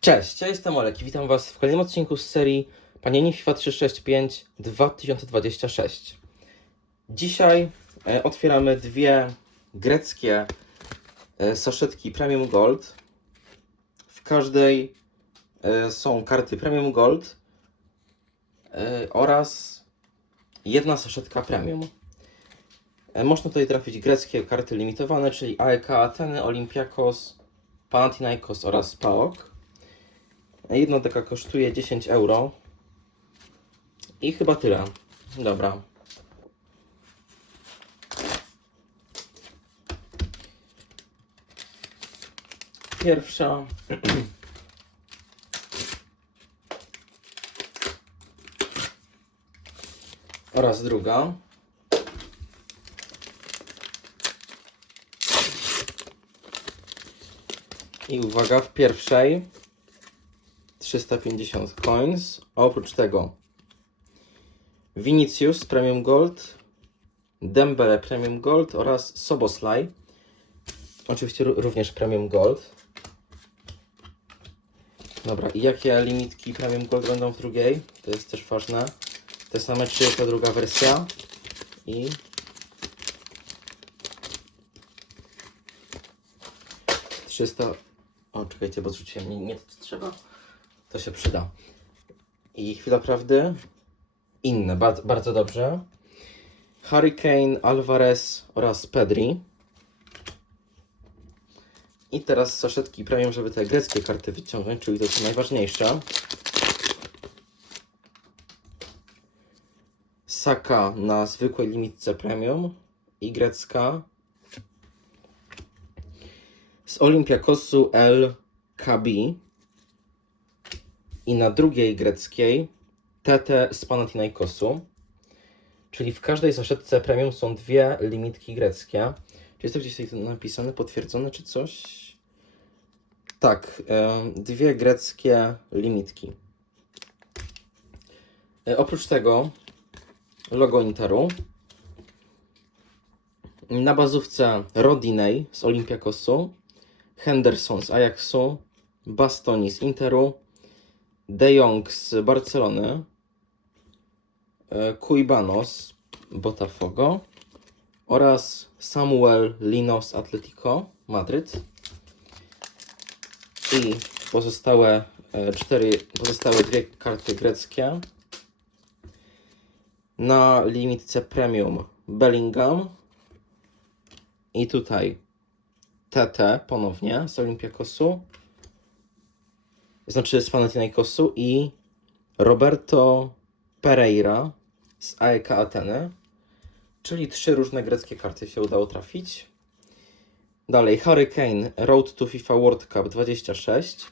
Cześć, ja jestem Olek i witam Was w kolejnym odcinku z serii Panieni FIFA 365 2026. Dzisiaj e, otwieramy dwie greckie e, saszetki Premium Gold. W każdej e, są karty Premium Gold oraz jedna saszetka Premium. Można tutaj trafić greckie karty limitowane, czyli AEK Ateny, Olympiakos, Panathinaikos oraz PAOK. Jedna taka kosztuje 10 euro. I chyba tyle. Dobra. Pierwsza. Oraz druga. I uwaga, w pierwszej 350 coins. Oprócz tego Vinicius Premium Gold, Dembele Premium Gold oraz Soboslai. Oczywiście ró- również Premium Gold. Dobra, i jakie limitki Premium Gold będą w drugiej? To jest też ważne. Te same czy to druga wersja? I 300. O, czekajcie, bo zrzuciłem nie, nie to trzeba. To się przyda. I chwila prawdy. Inne, bardzo, bardzo dobrze. Hurricane, Alvarez oraz Pedri. I teraz saszetki premium, żeby te greckie karty wyciągnąć, czyli to co najważniejsze. Saka na zwykłej limitce premium i grecka z Olympiakosu El Kabi i na drugiej greckiej TT z Panathinaikosu. Czyli w każdej saszetce premium są dwie limitki greckie. Czy jest to gdzieś tutaj napisane, potwierdzone czy coś? Tak, dwie greckie limitki. E, oprócz tego logo Interu. Na bazówce Rodinei z Olympiakosu, Henderson z Ajaxu, Bastoni z Interu, De Jong z Barcelony, e, Cuibanos Botafogo oraz Samuel Lino z Atletico Madryt. I pozostałe e, cztery, pozostałe dwie karty greckie. Na limitce premium Bellingham i tutaj TT ponownie z Olympiakosu znaczy z Panathinaikosu i Roberto Pereira z AEK Ateny. Czyli trzy różne greckie karty się udało trafić. Dalej Hurricane Road to FIFA World Cup 26.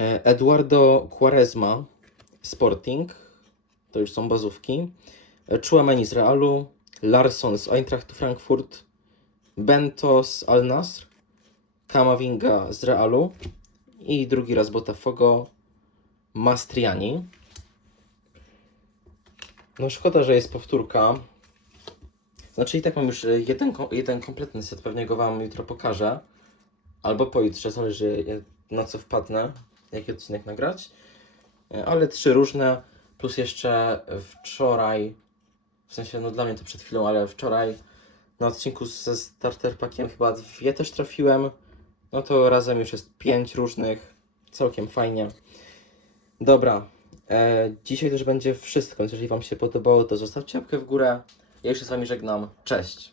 E, Eduardo Quaresma Sporting. To już są bazówki. E, Chouameni z Realu. Larsson z Eintrachtu Frankfurt. Bento z Al Nasr. Kamavinga z Realu i drugi raz Botafogo Mastriani. No szkoda, że jest powtórka. Znaczy i tak mam już e, jeden, jeden kompletny set, pewnie go Wam jutro pokażę. Albo pojutrze, zależy jak- na co wpadnę, jaki odcinek nagrać. E, Ale trzy różne, plus jeszcze wczoraj, w sensie no dla mnie to przed chwilą, ale wczoraj na odcinku ze starter packiem chyba dwie też trafiłem. No to razem już jest pięć różnych. Całkiem fajnie. Dobra. E, dzisiaj też będzie wszystko, więc jeżeli Wam się podobało, to zostawcie łapkę w górę. Ja już się z Wami żegnam. Cześć.